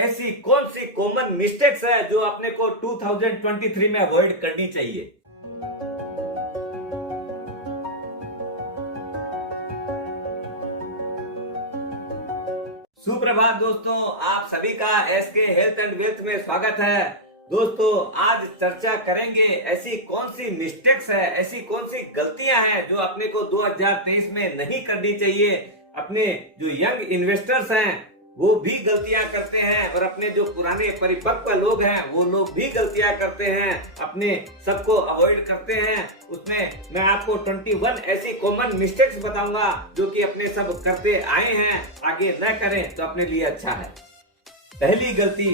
ऐसी कौन सी common mistakes है जो अपने को 2023 में अवॉइड करनी चाहिए। सुप्रभात दोस्तों, आप सभी का एसके हेल्थ एंड वेल्थ में स्वागत है। दोस्तों, आज चर्चा करेंगे ऐसी कौन सी मिस्टेक्स है, ऐसी कौन सी गलतियां हैं जो अपने को 2023 में नहीं करनी चाहिए। अपने जो यंग इन्वेस्टर्स हैं वो भी गलतियां करते हैं और अपने जो पुराने परिपक्व लोग हैं वो लोग भी गलतियां करते हैं, अपने सबको अवॉइड करते हैं। उसमें मैं आपको 21 ऐसी कॉमन मिस्टेक्स बताऊंगा जो कि अपने सब करते आए हैं, आगे न करें तो अपने लिए अच्छा है। पहली गलती,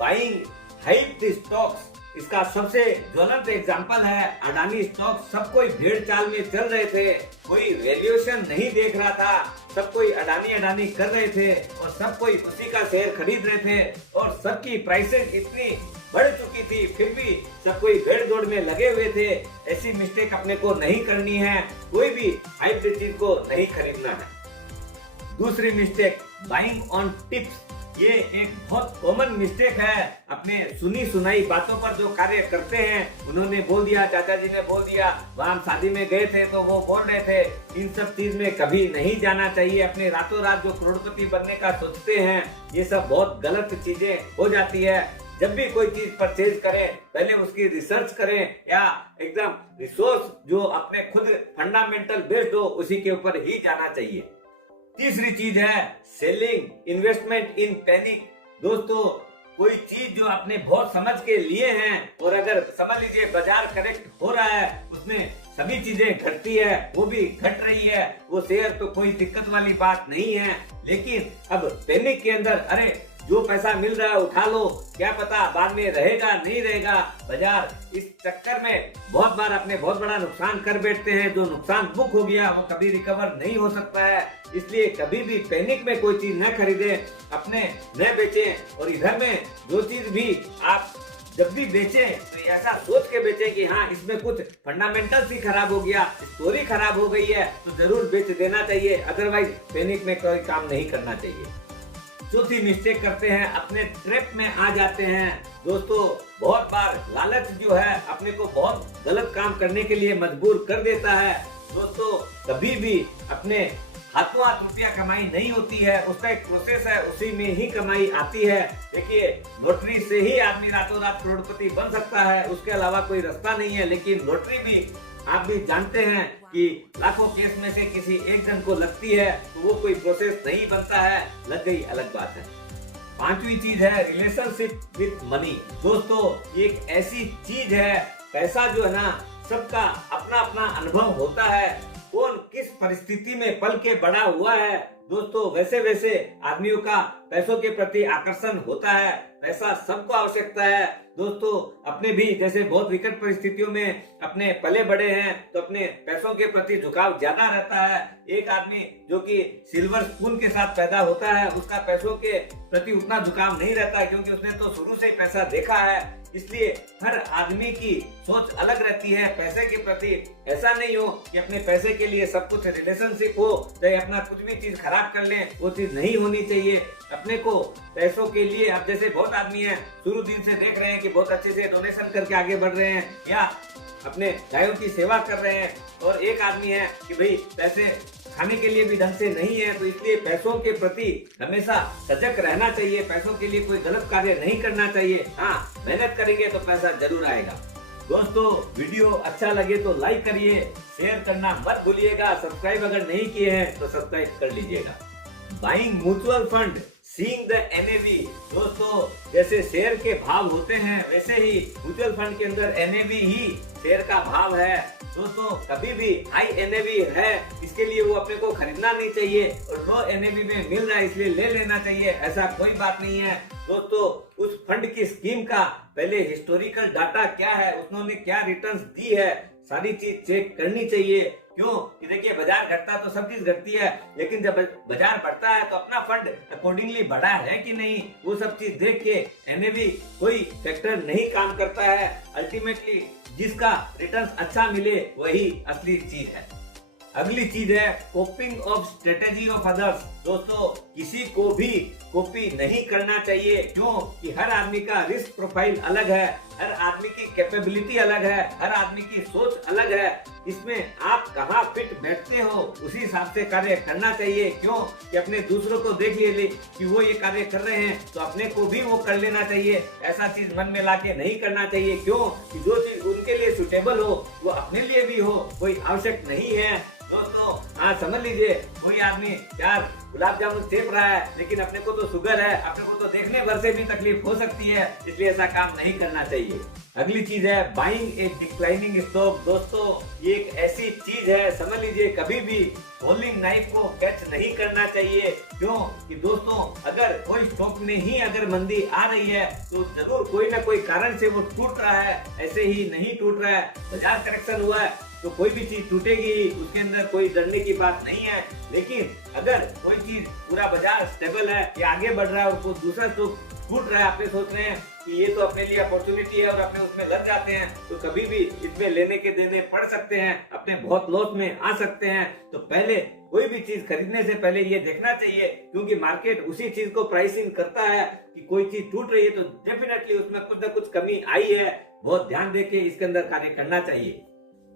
बाइंग हाइप्ड स्टॉक्स। इसका सबसे ज्वलंत एग्जांपल है अडानी स्टॉक। सब कोई भीड़ चाल में चल रहे थे, कोई वैल्यूएशन नहीं देख रहा था, सब कोई अडानी अडानी कर रहे थे और सब कोई उसी का शेयर खरीद रहे थे और सबकी प्राइसेस इतनी बढ़ चुकी थी, फिर भी सब कोई भीड़ दौड़ में लगे हुए थे। ऐसी मिस्टेक अपने को नहीं करनी है, कोई भी हाइप्ड चीज को नहीं खरीदना है। दूसरी मिस्टेक, बाइंग ऑन टिप्स। ये एक बहुत कॉमन मिस्टेक है। अपने सुनी सुनाई बातों पर जो कार्य करते हैं, उन्होंने बोल दिया, चाचा जी ने बोल दिया, वहां हम शादी में गए थे तो वो बोल रहे थे, इन सब चीज में कभी नहीं जाना चाहिए। अपने रातों रात जो करोड़पति बनने का सोचते हैं, ये सब बहुत गलत चीजें हो जाती है। जब भी कोई चीज परचेज करें, पहले उसकी रिसर्च करें या एकदम रिसोर्स जो अपने खुद फंडामेंटल बेस्ड हो उसी के ऊपर ही जाना चाहिए। तीसरी चीज है सेलिंग इन्वेस्टमेंट इन पैनिक। दोस्तों, कोई चीज जो आपने बहुत समझ के लिए हैं और अगर समझ लीजिए बाजार करेक्ट हो रहा है, उसमें सभी चीजें घटती है, वो भी घट रही है, वो शेयर तो कोई दिक्कत वाली बात नहीं है। लेकिन अब पैनिक के अंदर अरे जो पैसा मिल रहा है उठा लो, क्या पता बाद में रहेगा नहीं रहेगा बाजार, इस चक्कर में बहुत बार अपने बहुत बड़ा नुकसान कर बैठते हैं। जो नुकसान बुक हो गया वो कभी रिकवर नहीं हो सकता है। इसलिए कभी भी पैनिक में कोई चीज न खरीदे, अपने न बेचें। और इधर में जो चीज भी आप जब भी बेचें तो ऐसा सोच के बेचें कि हाँ इसमें कुछ फंडामेंटल्स ही खराब हो गया, स्टोरी खराब हो गई है तो जरूर बेच देना चाहिए, अदरवाइज पैनिक में कोई काम नहीं करना चाहिए। चौथी मिस्टेक करते हैं, अपने ट्रैप में आ जाते हैं। दोस्तों, बहुत बार लालच जो है अपने को बहुत गलत काम करने के लिए मजबूर कर देता है। दोस्तों, कभी भी अपने हाथों हाथ रुपया कमाई नहीं होती है, उसका एक प्रोसेस है, उसी में ही कमाई आती है। देखिए, लॉटरी से ही आदमी रातों रात करोड़पति बन सकता है, उसके अलावा कोई रास्ता नहीं है। लेकिन लॉटरी भी आप भी जानते हैं कि लाखों केस में से किसी एक जन को लगती है, तो वो कोई प्रोसेस नहीं बनता है, लग गई अलग बात है। पांचवी चीज है रिलेशनशिप विद मनी। दोस्तों, ये एक ऐसी चीज है, पैसा जो है ना, सबका अपना अपना अनुभव होता है, कौन किस परिस्थिति में पल के बड़ा हुआ है। दोस्तों, वैसे वैसे आदमियों का पैसों के प्रति आकर्षण होता है, पैसा सबको आवश्यकता है। दोस्तों, अपने भी जैसे बहुत विकट परिस्थितियों में अपने पले बड़े हैं तो अपने पैसों के प्रति झुकाव ज्यादा रहता है। एक आदमी जो कि सिल्वर स्पून के साथ पैदा होता है, उसका पैसों के प्रति उतना झुकाव नहीं रहता है, क्योंकि उसने तो शुरू से ही पैसा देखा है। इसलिए हर आदमी की सोच अलग रहती है पैसे के प्रति। ऐसा नहीं हो कि अपने पैसे के लिए सब कुछ रिलेशनशिप हो, चाहे अपना कुछ भी चीज खराब कर लें, वो चीज नहीं होनी चाहिए। अपने को पैसों के लिए, अब जैसे बहुत आदमी हैं शुरू दिन से देख रहे हैं कि बहुत अच्छे से डोनेशन करके आगे बढ़ रहे हैं या अपने गायों की सेवा कर रहे हैं, और एक आदमी है कि भाई पैसे खाने के लिए भी ढंग से नहीं है, तो इसलिए पैसों के प्रति हमेशा सजग रहना चाहिए। पैसों के लिए कोई गलत कार्य नहीं करना चाहिए। हाँ, मेहनत करेंगे तो पैसा जरूर आएगा। दोस्तों, वीडियो अच्छा लगे तो लाइक करिए, शेयर करना मत भूलिएगा, सब्सक्राइब अगर नहीं किए हैं तो सब्सक्राइब कर लीजिएगा। Buying mutual fund seeing the NAV. दोस्तों, जैसे शेयर के भाव होते हैं वैसे ही म्यूचुअल फंड के अंदर एनएवी ही शेयर का भाव है। दोस्तों, कभी भी हाई एनएवी है इसके लिए वो अपने को खरीदना नहीं चाहिए, और लो एनएवी में मिल रहा है इसलिए ले लेना चाहिए, ऐसा कोई बात नहीं है। दोस्तों, उस फंड की स्कीम का पहले हिस्टोरिकल डाटा क्या है, उन्होंने क्या रिटर्न्स दी है, सारी चीज चेक करनी चाहिए। क्यों कि देखिए, बाजार घटता है तो सब चीज घटती है, लेकिन जब बाजार बढ़ता है तो अपना फंड अकॉर्डिंगली बढ़ा है कि नहीं, वो सब चीज देख के एनएवी कोई फैक्टर नहीं काम करता है। अल्टीमेटली जिसका रिटर्न अच्छा मिले वही असली चीज है। अगली चीज है कॉपिंग ऑफ स्ट्रेटेजी ऑफ अदर्स। दोस्तों किसी को भी कॉपी नहीं करना चाहिए, क्यों कि हर आदमी का रिस्क प्रोफाइल अलग है, हर आदमी की कैपेबिलिटी अलग है, हर आदमी की सोच अलग है। इसमें आप कहाँ फिट बैठते हो उसी हिसाब से कार्य करना चाहिए, क्यों कि अपने दूसरों को देख ले कि वो ये कार्य कर रहे हैं तो अपने को भी वो कर लेना चाहिए। ऐसा चीज मन में लाके नहीं करना चाहिए, क्यों कि जो चीज उनके लिए सुटेबल हो वो अपने लिए भी हो, कोई आवश्यक नहीं है। दोस्तों हाँ समझ लीजिए, कोई आदमी यार गुलाब जामुन सेक रहा है लेकिन अपने को तो शुगर है, अपने को तो देखने भर से भी तकलीफ हो सकती है, इसलिए ऐसा काम नहीं करना चाहिए। अगली चीज है बाइंग ए डिक्लाइनिंग स्टॉक। दोस्तों ये एक ऐसी चीज है, समझ लीजिए कभी भी होल्डिंग नाइफ को कैच नहीं करना चाहिए, क्यों कि दोस्तों अगर कोई स्टॉक में ही अगर मंदी आ रही है तो जरूर कोई ना कोई कारण से वो टूट रहा है, ऐसे ही नहीं टूट रहा है। बाजार करेक्शन हुआ है तो कोई भी चीज टूटेगी, उसके अंदर कोई डरने की बात नहीं है। लेकिन अगर कोई चीज पूरा बाजार स्टेबल है या आगे बढ़ रहा है और दूसरा स्टॉक टूट रहा है, आपने सोच रहे हैं कि ये तो अपने लिए अपॉर्चुनिटी है और अपने उसमें लग जाते हैं, तो कभी भी इसमें लेने के देने पड़ सकते हैं, अपने बहुत लॉस में आ सकते हैं। तो पहले कोई भी चीज खरीदने से पहले ये देखना चाहिए, क्योंकि मार्केट उसी चीज को प्राइसिंग करता है कि कोई चीज टूट रही है तो डेफिनेटली उसमें कुछ ना कुछ कमी आई है। बहुत ध्यान देके इसके अंदर कार्य करना चाहिए।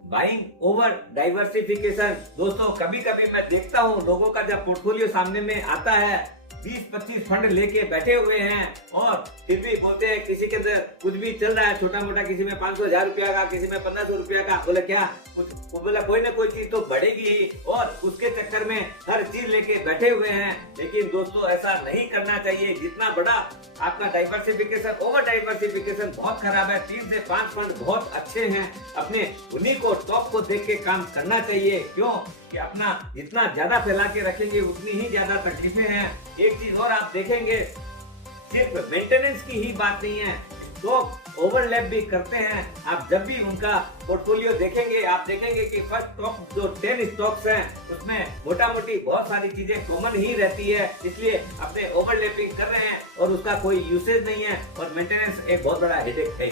Buying over diversification. दोस्तों कभी कभी मैं देखता हूँ लोगों का जब पोर्टफोलियो सामने में आता है 20-25 फंड लेके बैठे हुए हैं और फिर भी बोलते हैं किसी के अंदर कुछ भी चल रहा है छोटा मोटा, किसी में 500-1000 रुपया का, किसी में 1500 रुपया का, बोले क्या कुछ बोला कोई ना कोई चीज तो बढ़ेगी ही, और उसके चक्कर में हर चीज लेके बैठे हुए हैं। लेकिन दोस्तों ऐसा नहीं करना चाहिए। जितना बड़ा आपका डाइवर्सिफिकेशन, ओवर डाइवर्सिफिकेशन बहुत खराब है। 3 से 5 फंड बहुत अच्छे हैं, अपने उन्हीं को टॉप को देख के काम करना चाहिए, क्यों कि अपना जितना ज्यादा फैला के रखेंगे उतनी ही ज्यादा तकलीफें हैं। एक चीज और आप देखेंगे, सिर्फ मेंटेनेंस की ही बात नहीं है, स्टॉक ओवरलैप भी करते हैं। आप जब भी उनका पोर्टफोलियो देखेंगे आप देखेंगे कि फर्स्ट टॉप जो 10 स्टॉक्स हैं उसमें मोटा मोटी बहुत सारी चीजें कॉमन ही रहती है, इसलिए अपने ओवरलैपिंग कर रहे हैं और उसका कोई यूसेज नहीं है और मेंटेनेंस एक बहुत बड़ा हेडेक है।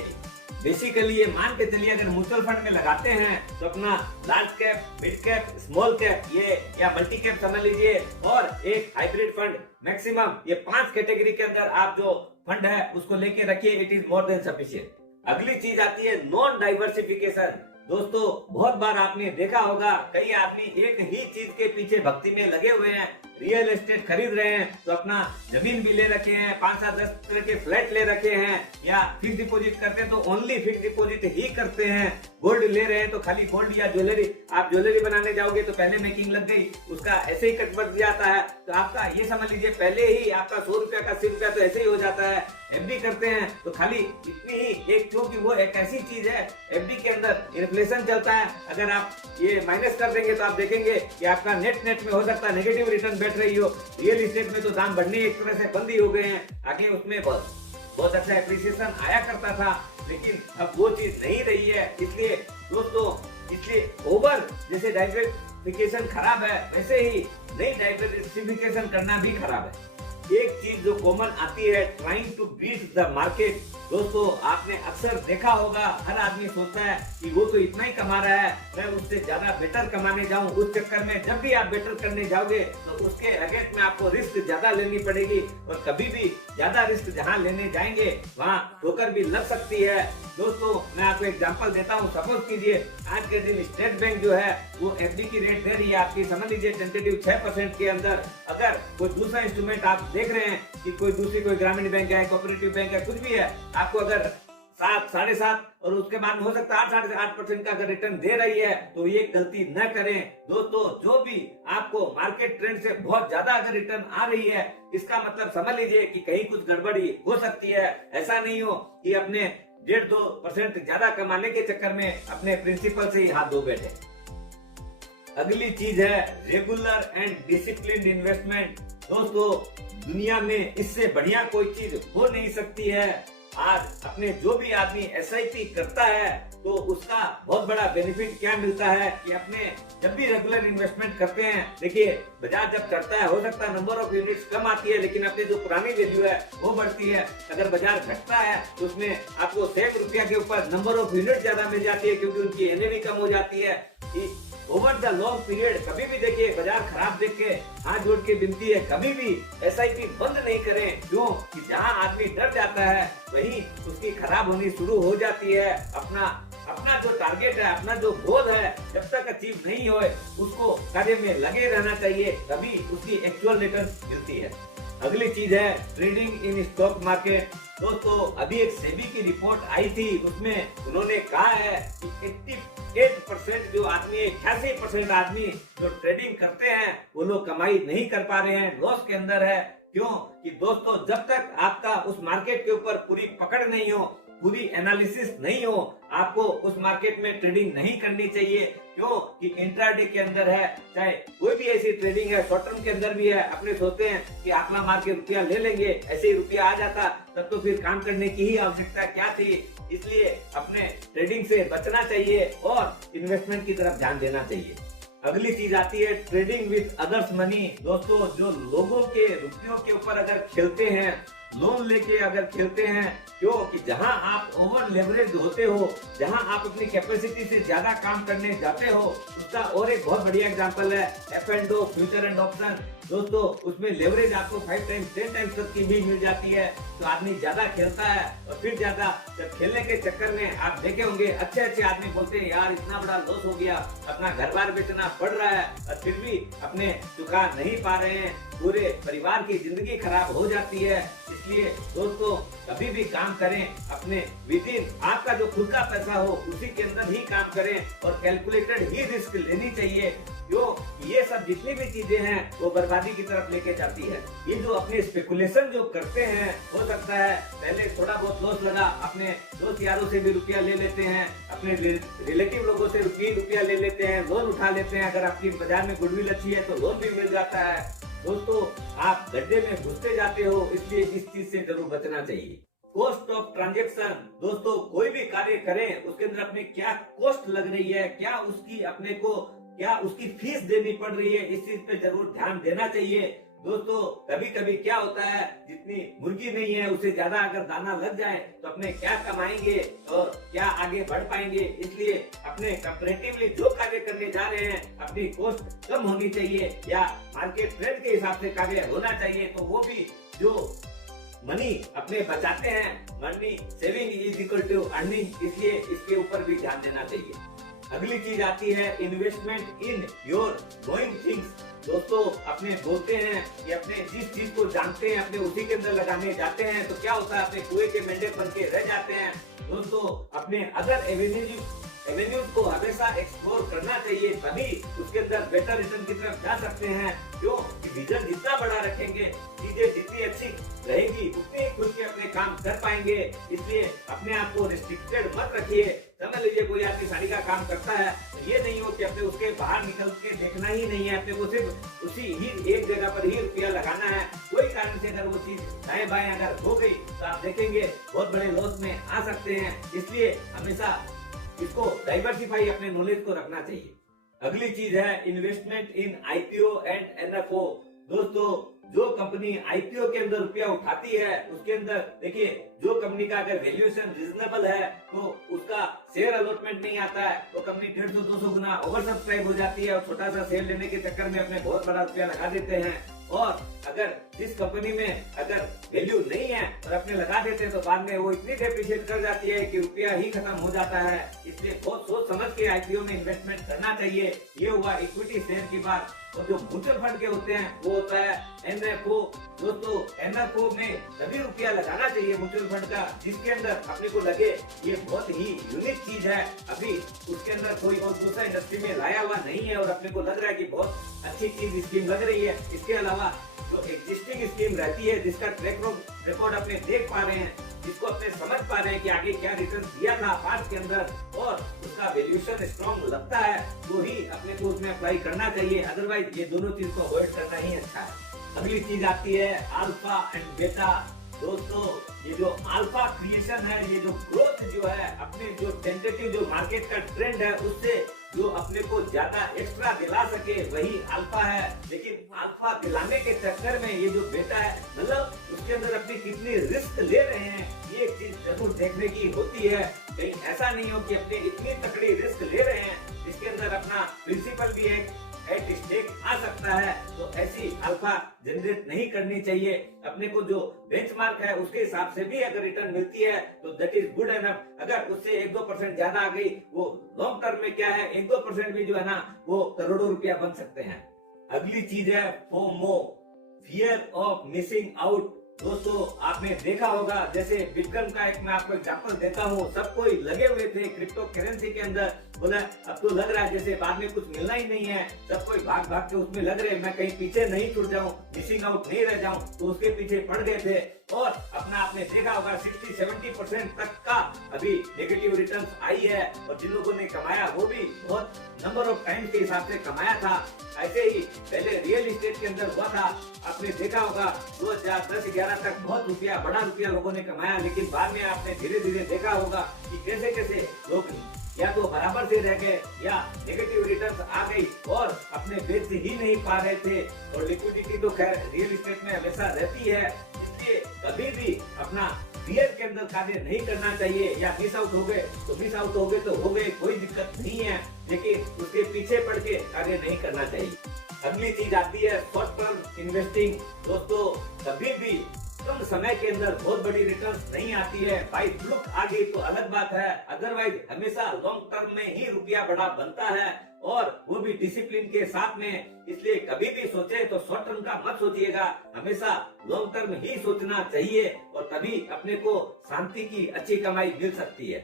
बेसिकली ये मान के चलिए अगर म्यूचुअल फंड में लगाते हैं तो अपना large cap, mid cap, small cap ये या मल्टी कैप समझ लीजिए, और एक हाइब्रिड फंड मैक्सिमम, ये 5 कैटेगरी के अंदर आप जो फंड है उसको लेके रखिए, it is more than sufficient. अगली चीज आती है नॉन डाइवर्सिफिकेशन। दोस्तों बहुत बार आपने देखा होगा कई आदमी एक ही चीज के पीछे भक्ति में लगे हुए हैं, रियल एस्टेट खरीद रहे हैं तो अपना जमीन भी ले रखे हैं, 5-7-10 तरह के फ्लैट ले रखे हैं, या फिक्स डिपॉजिट करते हैं तो ओनली फिक्स डिपॉजिट ही करते हैं, गोल्ड ले रहे हैं तो खाली गोल्ड या ज्वेलरी। आप ज्वेलरी बनाने जाओगे तो पहले मेकिंग लग गई, उसका ऐसे ही कट बढ़ जाता है, तो आपका ये समझ लीजिए पहले ही आपका 100 रुपया का 80 रुपया तो ऐसे ही हो जाता है। एफडी करते हैं तो खाली इतनी ही एक, क्योंकि वो एक ऐसी चीज है एफडी के अंदर इन्फ्लेशन चलता है, अगर आप ये माइनस कर देंगे तो आप देखेंगे कि आपका नेट में हो सकता है नेगेटिव रिटर्न बैठ रही हो। रियल एस्टेट में तो दाम बढ़ने एक तरह से बंद ही हो गए हैं, आगे उसमें बहुत अच्छा एप्रिसिएशन आया करता था, लेकिन अब वो चीज नहीं रही है। इसलिए दोस्तों ओवर जैसे डाइवर्सिफिकेशन खराब है, वैसे ही नहीं डाइवर्सिफिकेशन करना भी खराब है। एक चीज जो कॉमन आती है, trying to beat the market. दोस्तों आपने अक्सर देखा होगा हर आदमी सोचता है कि वो तो इतना ही कमा रहा है, मैं उससे ज्यादा बेटर कमाने जाऊं। उस चक्कर में जब भी आप बेटर करने जाओगे तो उसके अगेंस्ट में आपको रिस्क ज्यादा लेनी पड़ेगी, और कभी भी ज्यादा रिस्क जहां लेने जाएंगे वहां ठोकर भी लग सकती है। दोस्तों मैं आपको एग्जांपल देता हूं, सपोज कीजिए आज के दिन स्टेट बैंक जो है वो एफडी की रेट दे रही है आपकी, समझ लीजिए टेंटेटिव 6% के अंदर। अगर कोई दूसरा इंस्ट्रूमेंट आप देख रहे हैं कि कोई ग्रामीण बैंक है, कोऑपरेटिव बैंक है, कुछ भी है, आपको अगर 7, 7.5 और उसके बाद हो सकता है 8-8.5% का अगर रिटर्न दे रही है तो ये गलती न करें। दोस्तों जो भी आपको मार्केट ट्रेंड से बहुत ज्यादा अगर रिटर्न आ रही है, इसका मतलब समझ लीजिए कि कहीं कुछ गड़बड़ी हो सकती है। ऐसा नहीं हो कि अपने 1.5-2% ज्यादा कमाने के चक्कर में अपने प्रिंसिपल से ही हाथ धो बैठे। अगली चीज है रेगुलर एंड डिसिप्लिन्ड इन्वेस्टमेंट। दोस्तों दुनिया में इससे बढ़िया कोई चीज हो नहीं सकती है। आज अपने जो भी आदमी एसआईपी करता है तो उसका बहुत बड़ा बेनिफिट क्या मिलता है कि अपने जब भी रेगुलर इन्वेस्टमेंट करते हैं, देखिए बाजार जब चढ़ता है हो सकता है नंबर ऑफ यूनिट्स कम आती है, लेकिन अपनी जो पुरानी वैल्यू है वो बढ़ती है। अगर बाजार घटता है तो उसमें आपको 100 रुपया के ऊपर नंबर ऑफ यूनिट ज्यादा मिल जाती है, क्योंकि उनकी एनएवी कम हो जाती है। ओवर द लॉन्ग पीरियड कभी भी देखिए बाजार खराब देख के हाथ जोड़ के विनती है, कभी भी एसआईपी बंद नहीं करें। क्यों कि जहां आदमी डर जाता है वहीं उसकी खराब होनी शुरू हो जाती है। अपना जो टारगेट है, अपना जो गोल है, जब तक अचीव नहीं होए उसको कार्य में लगे रहना चाहिए, तभी उसकी एक्चुअल रिटर्न मिलती है। अगली चीज है ट्रेडिंग इन स्टॉक मार्केट। दोस्तों अभी एक सेबी की रिपोर्ट आई थी, उसमें उन्होंने कहा है कि 88% जो आदमी 88% आदमी जो ट्रेडिंग करते हैं वो लोग कमाई नहीं कर पा रहे हैं, लॉस के अंदर है। क्यों कि दोस्तों जब तक आपका उस मार्केट के ऊपर पूरी पकड़ नहीं हो, पूरी एनालिसिस नहीं हो, आपको उस मार्केट में ट्रेडिंग नहीं करनी चाहिए। क्यों कि इंट्राडे के अंदर है, चाहे कोई भी ऐसी ट्रेडिंग है, शॉर्ट टर्म के अंदर भी है, अपने सोचते हैं कि आंकड़ा मार के रुपया ले लेंगे, ऐसे ही रुपया आ जाता, तब तो फिर काम करने की ही आवश्यकता क्या थी। इसलिए अपने ट्रेडिंग से बचना चाहिए और इन्वेस्टमेंट की तरफ ध्यान देना चाहिए। अगली चीज आती है ट्रेडिंग विद अदर्स मनी। दोस्तों जो लोगों के रुपयों के ऊपर अगर खेलते हैं, लोन लेके अगर खेलते हैं, क्यों कि जहां आप ओवर लेवरेज होते हो, जहां आप अपनी कैपेसिटी से ज्यादा काम करने जाते हो, उसका और एक बहुत बढ़िया एग्जांपल है F&O फ्यूचर एंड ऑप्शन। दोस्तों उसमें लेवरेज आपको 5 टाइम्स 10 टाइम्स तक की भी मिल जाती है, तो आदमी ज्यादा खेलता है और फिर ज्यादा जब खेलने के चक्कर में आप देखे होंगे अच्छे आदमी बोलते हैं यार इतना बड़ा लॉस हो गया, अपना घर बार बेचना पड़ रहा है और फिर भी अपने चुका नहीं पा रहे हैं, पूरे परिवार की जिंदगी खराब हो जाती है। इसलिए दोस्तों कभी भी काम करें अपने विदिन, आपका जो खुद का पैसा हो उसी के अंदर ही काम करें और कैलकुलेटेड ही रिस्क लेनी चाहिए। क्यों ये सब जितनी भी चीजें हैं वो बर्बादी की तरफ लेके जाती है। ये जो अपने स्पेकुलेशन जो करते हैं, हो सकता है पहले थोड़ा बहुत लॉस लगा, अपने दोस्त यारों से भी रुपया ले लेते हैं, अपने रिलेटिव लोगों से रुपया ले लेते हैं, लोन उठा लेते हैं। अगर आपकी बाजार में गुडविल अच्छी है तो लोन भी मिल जाता है। दोस्तों आप गड्ढे में घुसते जाते हो, इसलिए इस चीज से जरूर बचना चाहिए। Cost of transaction. दोस्तों कोई भी कार्य करें उसके अंदर अपने क्या कॉस्ट लग रही है, क्या उसकी अपने को क्या उसकी फीस देनी पड़ रही है, इस चीज पे जरूर ध्यान देना चाहिए। दोस्तों कभी कभी क्या होता है, जितनी मुर्गी नहीं है उससे ज्यादा अगर दाना लग जाए तो अपने क्या कमाएंगे और क्या आगे बढ़ पाएंगे। इसलिए अपने कंपैरेटिवली जो कार्य करने जा रहे हैं अपनी कॉस्ट कम होनी चाहिए या मार्केट ट्रेंड के हिसाब से कार्य होना चाहिए, तो वो भी जो मनी अपने बचाते हैं, money saving is equal to earning, इसलिए इसके ऊपर भी ध्यान देना चाहिए। अगली चीज आती है investment in your knowing things. दोस्तों अपने बोलते हैं कि अपने जिस चीज को जानते हैं अपने उसी के अंदर लगाने जाते हैं, तो क्या होता है अपने कुएं के मेंढक बन के रह जाते हैं। दोस्तों अपने अदर एवेन्यूज को हमेशा एक्सप्लोर करना चाहिए, तभी उसके अंदर बेटर रिटर्न की तरफ जा सकते हैं। क्यों कि विजन जितना बड़ा रखेंगे, चीजें जितनी अच्छी रहेगी, उतने खुद के अपने काम कर पाएंगे। इसलिए अपने आप को रिस्ट्रिक्टेड मत रखिए। समझ लीजिए कोई आपकी साड़ी का काम करता है, तो ये नहीं हो कि अपने उसके बाहर निकल के देखना ही नहीं है, अपने को सिर्फ उसी ही एक जगह पर ही रुपया लगाना है। कोई कारण से अगर वो चीज दाएं बाएं अगर हो गई तो आप देखेंगे बहुत बड़े लॉस में आ सकते हैं। इसलिए हमेशा इसको डाइवर्सिफाई अपने नॉलेज को रखना चाहिए। अगली चीज है investment in IPO and NFO. दोस्तों जो कंपनी आईपीओ के अंदर रुपया उठाती है उसके अंदर देखिए, जो कंपनी का अगर वैल्यूएशन रीजनेबल है तो उसका शेयर अलॉटमेंट नहीं आता है, तो कंपनी 150-200 गुना ओवर सब्सक्राइब हो जाती है और छोटा सा शेयर लेने के चक्कर में अपने बहुत बड़ा रुपया लगा देते हैं। और अगर जिस कंपनी में अगर वैल्यू नहीं है और अपने लगा देते हैं तो बाद में वो इतनी डेप्रिशिएट कर जाती है कि रुपया ही खत्म हो जाता है। इसलिए बहुत सोच समझ के आईपीओ में इन्वेस्टमेंट करना चाहिए। ये हुआ इक्विटी शेयर की बात। और जो म्यूचुअल फंड के होते हैं वो होता है एनएफओ। दोस्तों एनएफओ में तभी रुपया लगाना चाहिए म्यूचुअल फंड का जिसके अंदर अपने को लगे ये बहुत ही यूनिक चीज है, अभी उसके अंदर कोई और दूसरा इंडस्ट्री में लाया हुआ नहीं है और अपने को लग रहा है कि बहुत अच्छी चीज स्कीम लग रही है। इसके अलावा जो एग्जिस्टिंग स्कीम रहती है जिसका ट्रैक रिकॉर्ड अपने देख पा रहे हैं, जिसको अपने समझ पा रहे हैं कि आगे क्या रिटर्न दिया था पास्ट के अंदर और उसका वैल्यूएशन स्ट्रॉन्ग लगता है, तो ही अपने को उसमें अप्लाई करना चाहिए। अदरवाइज ये दोनों चीज को अवॉइड करना ही अच्छा है। अगली चीज आती है अल्फा एंड बेटा। दोस्तों ये जो अल्फा क्रिएशन है, ये जो ग्रोथ जो है, अपने जो टेंटेटिव जो मार्केट का ट्रेंड है उससे जो अपने को ज्यादा एक्स्ट्रा दिला सके वही अल्फा है। लेकिन अल्फा दिलाने के चक्कर में ये जो बेटा है, मतलब उसके अंदर अपनी कितनी रिस्क ले रहे हैं, ये चीज जरूर देखने की होती है। कहीं ऐसा नहीं हो कि अपने इतनी तकड़ी रिस्क ले रहे हैं जिसके अंदर अपना प्रिंसिपल भी एक एट स्टेक आ सकता है, तो ऐसी अल्फा जनरेट नहीं करनी चाहिए। अपने को जो बेंचमार्क है उसके हिसाब से भी अगर रिटर्न मिलती है तो दैट इज गुड एनफ। अगर उससे 1-2% ज्यादा आ गई, वो लॉन्ग टर्म में क्या है, 1-2% भी जो है ना वो करोड़ों रुपया बन सकते हैं। अगली चीज है FOMO, fear of missing out. दोस्तों आपने देखा होगा, जैसे बिटकॉइन का एक मैं आपको एग्जांपल देता हूँ, सब कोई लगे हुए थे क्रिप्टो करेंसी के अंदर, बोला अब तो लग रहा है जैसे बाद में कुछ मिलना ही नहीं है, सब कोई भाग भाग के उसमें लग रहे, मैं कहीं पीछे नहीं छूट जाऊं, मिसिंग आउट नहीं रह जाऊं, तो उसके पीछे पड़ गए थे। और अपना आपने देखा होगा 60-70% तक का अभी नेगेटिव रिटर्न आई है, और जिन लोगों ने कमाया वो भी बहुत नंबर ऑफ टाइम के हिसाब से कमाया था। ऐसे ही पहले रियल एस्टेट के अंदर हुआ था, आपने देखा होगा 2010-11 तक बहुत रुपया, बड़ा रुपया लोगों ने कमाया, लेकिन बाद में आपने धीरे धीरे देखा होगा कि कैसे कैसे लोग या तो बराबर से रह गए या नेगेटिव रिटर्न्स आ गई और अपने बेच ही नहीं पा रहे थे। और लिक्विडिटी तो खैर रियल एस्टेट में हमेशा रहती है, इसलिए कभी भी अपना फियर के अंदर कार्य नहीं करना चाहिए। या मिस आउट हो गए तो मिस आउट हो गए तो हो गए, कोई दिक्कत नहीं है, लेकिन उसके पीछे पड़ के कार्य नहीं करना चाहिए। अगली चीज आती है शॉर्ट टर्म इन्वेस्टिंग। दोस्तों कभी भी कम समय के अंदर बहुत बड़ी रिटर्न्स नहीं आती है। भाई फ्लुक आ गई तो अलग बात है, अदरवाइज हमेशा लॉन्ग टर्म में ही रुपया बड़ा बनता है, और वो भी डिसिप्लिन के साथ में। इसलिए कभी भी सोचे तो शॉर्ट टर्म का मत सोचिएगा, हमेशा लॉन्ग टर्म ही सोचना चाहिए, और तभी अपने को शांति की अच्छी कमाई मिल सकती है।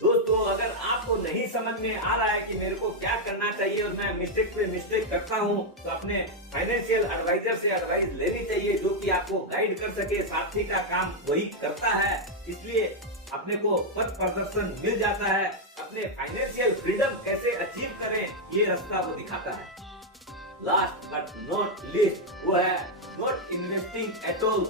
दोस्तों अगर आपको नहीं समझ में आ रहा है कि मेरे को क्या करना चाहिए और मैं मिस्टेक पे मिस्टेक करता हूँ, तो अपने फाइनेंशियल एडवाइजर से एडवाइस लेनी चाहिए, जो कि आपको गाइड कर सके। साथी का काम वही करता है, इसलिए अपने को पथ प्रदर्शन मिल जाता है। अपने फाइनेंशियल फ्रीडम कैसे अचीव करें, ये रास्ता वो दिखाता है। लास्ट बट नॉट लीस्ट वो है नॉट इन्वेस्टिंग एट ऑल।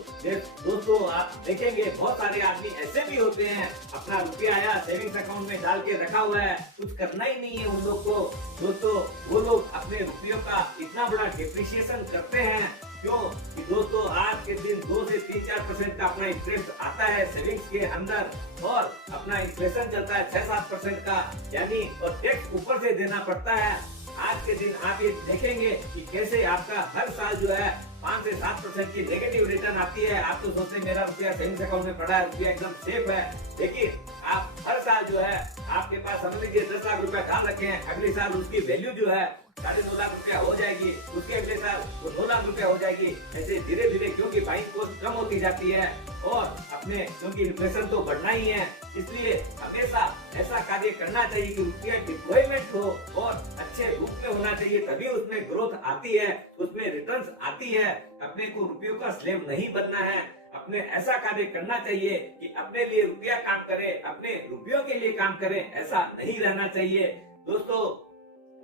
दोस्तों आप देखेंगे बहुत सारे आदमी ऐसे भी होते हैं, अपना रुपया आया सेविंग्स अकाउंट में डाल के रखा हुआ है, कुछ करना ही नहीं है उन लोग को। दोस्तों वो लोग अपने रुपयों का इतना बड़ा डिप्रिसिएशन करते हैं, क्यों कि दोस्तों आज के दिन 2 से 3-4% का अपना इंटरेस्ट आता है सेविंग्स के अंदर, और अपना इन्फ्लेशन चलता है 6-7% का, यानी और टैक्स ऊपर से देना पड़ता है। आज के दिन आप ये देखेंगे कि कैसे आपका हर साल जो है 5 से 7% की नेगेटिव रिटर्न आती है। आप तो सोचते हैं मेरा रुपया सेविंग्स अकाउंट में पड़ा है, रुपया एकदम सेफ है, लेकिन आप हर साल जो है आपके पास समझ लीजिए 10 लाख रुपया डाल रखे हैं, अगले साल उसकी वैल्यू जो है 9.5 लाख रुपया हो जाएगी, उसके अगले साल वो 9 लाख रुपया हो जाएगी। ऐसे धीरे धीरे क्योंकि बाइंग कॉस्ट कम होती जाती है, और अपने क्योंकि इन्फ्लेशन तो बढ़ना ही है, इसलिए हमेशा ऐसा कार्य करना चाहिए कि उसकी डिप्लॉयमेंट हो और अच्छे रूप में होना चाहिए, तभी उसमें ग्रोथ आती है, उसमें रिटर्न्स आती है। अपने को रुपयों का स्लेव नहीं बनना है, अपने ऐसा कार्य करना चाहिए कि अपने लिए रुपया काम करे, अपने रुपयों के लिए काम करे, ऐसा नहीं रहना चाहिए। दोस्तों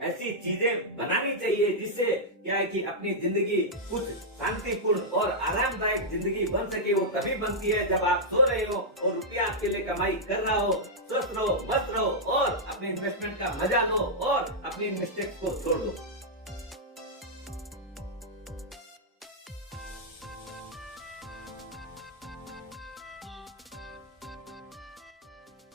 ऐसी चीजें बनानी चाहिए जिससे क्या है कि अपनी जिंदगी कुछ शांतिपूर्ण और आरामदायक जिंदगी बन सके। वो तभी बनती है जब आप सो रहे हो और रुपया आपके लिए कमाई कर रहा हो। स्वस्थ रहो, मस्त रहो और अपने इन्वेस्टमेंट का मजा लो और अपनी मिस्टेक्स को छोड़ दो।